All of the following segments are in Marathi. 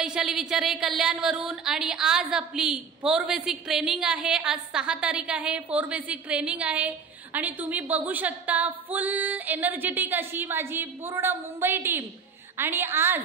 वैशाली विचारे कल्याणवरून आणि आज आपली 4 बेसिक ट्रेनिंग आहे। आज 6 तारीख आहे, 4 बेसिक ट्रेनिंग आहे आणि तुम्ही बघू शकता फुल एनर्जेटिक अशी माझी पूर्ण मुंबई टीम। आणि आज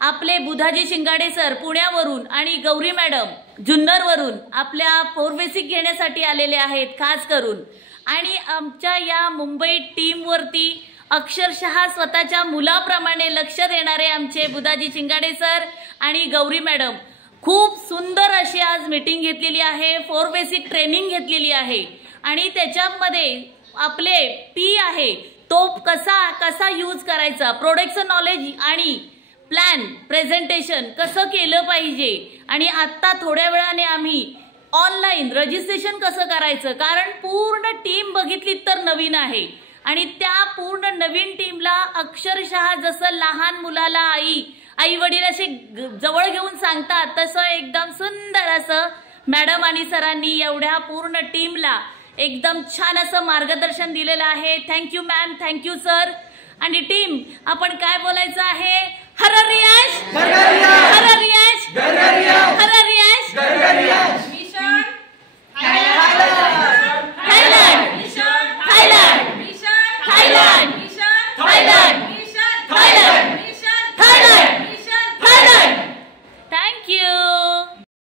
आपले बुधाजी शिंगाडे सर पुण्यावरून आणि गौरी मॅडम जुन्नरवरून आपल्या 4 बेसिक घेण्यासाठी आलेले आहेत खास करून। आणि आमच्या या मुंबई टीम वरती अक्षरशः स्वतःच्या मुलाप्रमाणे लक्ष देणारे आमचे बुधाजी शिंगाडे सर आणि गौरी मॅडम खूप सुंदर अशी आज मीटिंग घेतलेली आहे, 4 बेसिक ट्रेनिंग घेतलेली आहे। आणि त्याच्यामध्ये आपले पी आहे तो कसा यूज करायचा, प्रोडक्टचं नॉलेज आणि प्लॅन प्रेझेंटेशन कसं केलं पाहिजे। आणि आता थोड्या वेळाने आम्ही ऑनलाईन रजिस्ट्रेशन कसं करायचं, कारण पूर्ण टीम बघितली तर नवीन आहे आणि त्या पूर्ण नवीन टीमला अक्षरशः जसं लहान मुलाला आई वडील असे जवळ घेऊन सांगतात तसं एकदम सुंदर असं मॅडम आणि सरांनी एवढ्या पूर्ण टीमला एकदम छान असं मार्गदर्शन दिलेलं आहे। Thank you ma'am, thank you sir. आणि टीम आपण काय बोलायचं आहे, हर रियाज, हर रियाज।